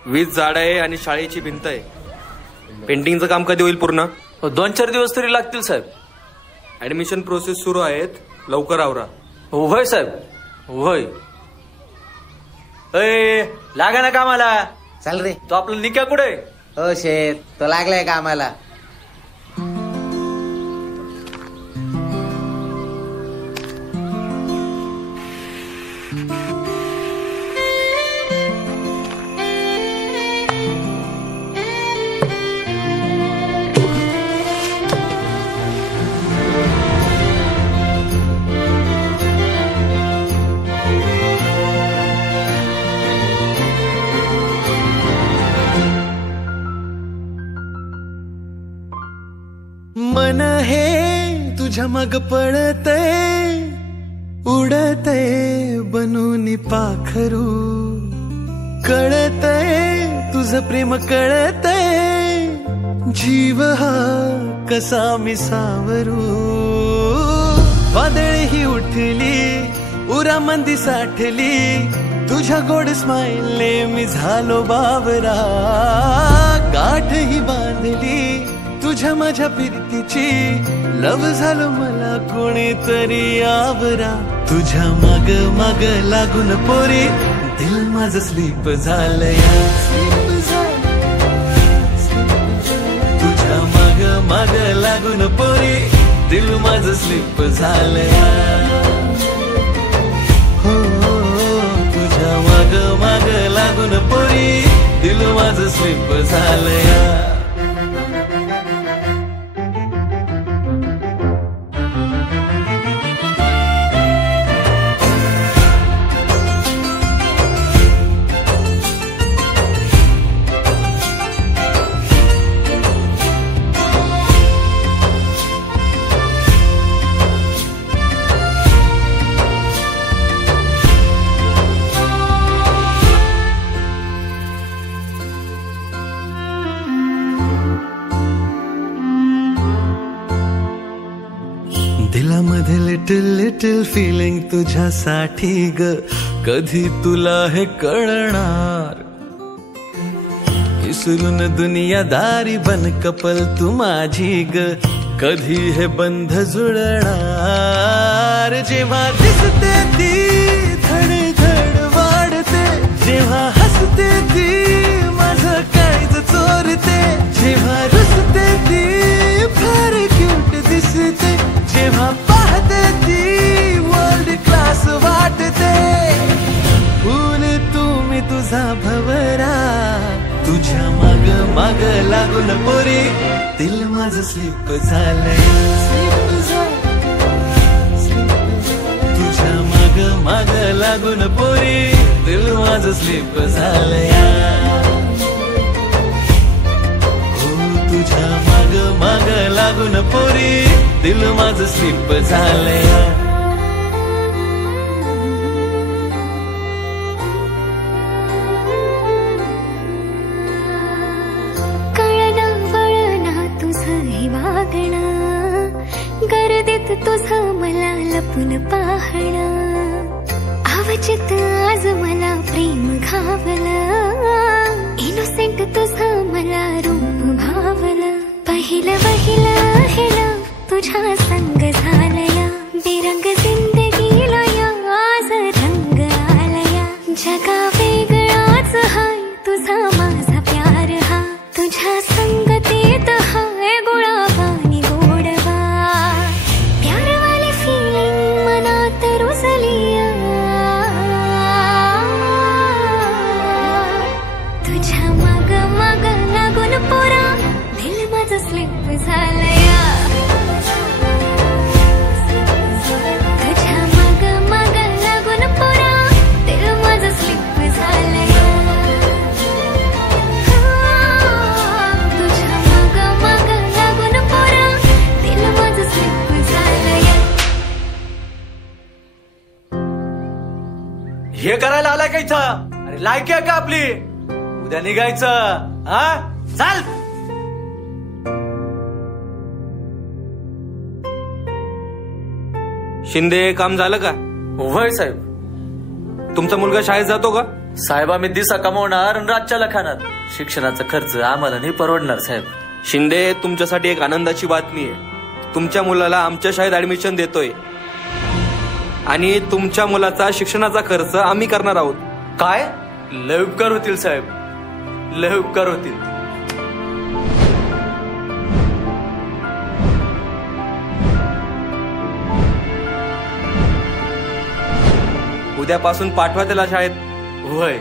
वीज झाड आहे आणि शाळेची भिंत आहे. पेंटिंगचं काम कधी होईल पूर्ण? 2-4 दिवस तरी लागतील साहेब. ऍडमिशन प्रोसेस सुरू आहेत, लवकर आवरा. होय साहेब होय. लागा ना कामाला. चल रे. तो आपला निक्या कुठे? हो शेत, तो लागलाय कामाला. मन हे तुझ्या मग पळतय, उडतय बनून पाखरू. कळतय तुझं प्रेम कळतय, जीव हा कसा मी सावरू. वादळ ही उठली उरामंदी साठली, तुझ्या गोड स्माईलने मी झालो बावरा. गाठ ही बांधली तुझ्या माझ्या प्रीतीची, लव झालं मला कोणीतरी आवरा. तुझ्या माग माग लागून पोरी, दिल माझं स्लीप झालंया. तुझ्या माग माग लागून पोरी, दिल माझं स्लीप झालंया. हो तुझ्या माग माग लागून पोरी, दिल माझं स्लीप झालंया. दिलामध्ये लिटिल लिटिल फिलिंग तुझ्यासाठी ग, कधी तुला हे कळणार. विसरून दुनियादारी बन कपल तू माझी ग, कधी हे बंध जुळणार. जेव्हा दिसते ती धड धड वाढते, जेव्हा हसते ती माझं काळीज चोरते. जेव्हा रुसते ती फार क्यूट दिसते, जेव्हा पाहते ती वर्ल्ड क्लास वाटते. फूल तुम्ही तुझा भवरा, तुझ्या माग माग लागून पोरी, दिल माझं स्लीप झालंय. तुझ्या माग माग लागून पोरी, दिल माझं स्लीप झालंया. तुझ्या माग माग लागून पोरी, दिल माझं स्लीप झालंया. कळना वळना तुझं हे वागणं, गर्दीत तुझं मला लपून पाहणं. अवचित आज मला प्रेम घावलं, इनोसेंट तुझं मला रूप भावलं. पहिलं वहिलं हेलं तुझ्या संग झालया, बेरंग जिंदगीला या आज रंग आलया. जगा वेगळाच हाय तुझा माझा प्यार हा, तुझ्या संगतीत हाय गुळावानी गोडवा. प्यारवाली फिलिंग मनात रुजलिया, तुझ्या माग माग लागून पोरा, दिल माझं स्लीप झालया. तुझ्या माग माग लागून पोरा, दिल माझं स्लीप झालया. तुझ्या माग माग लागून पोरा, दिल माझं स्लीप झालया. हे करायला आलाय का इथं? अरे लायकी आहे का आपली? उद्या निघायचं. हा चाल. शिंदे काम झालं का? होय साहेब. तुमचा मुलगा शाळेत जातो का? साहेब आम्ही दिसा कमवणार आणि रातच्याला खाणार. शिक्षणाचा खर्च आम्हाला नाही परवडणार साहेब. शिंदे, तुमच्यासाठी एक आनंदाची बातमी आहे. तुमच्या मुलाला आमच्या शाळेत ऍडमिशन देतोय आणि तुमच्या मुलाचा शिक्षणाचा खर्च आम्ही करणार आहोत. काय? लय उपकार होतील साहेब, लय उपकार होतील. उद्यापासून पाठवा त्याला शाळेत. होय.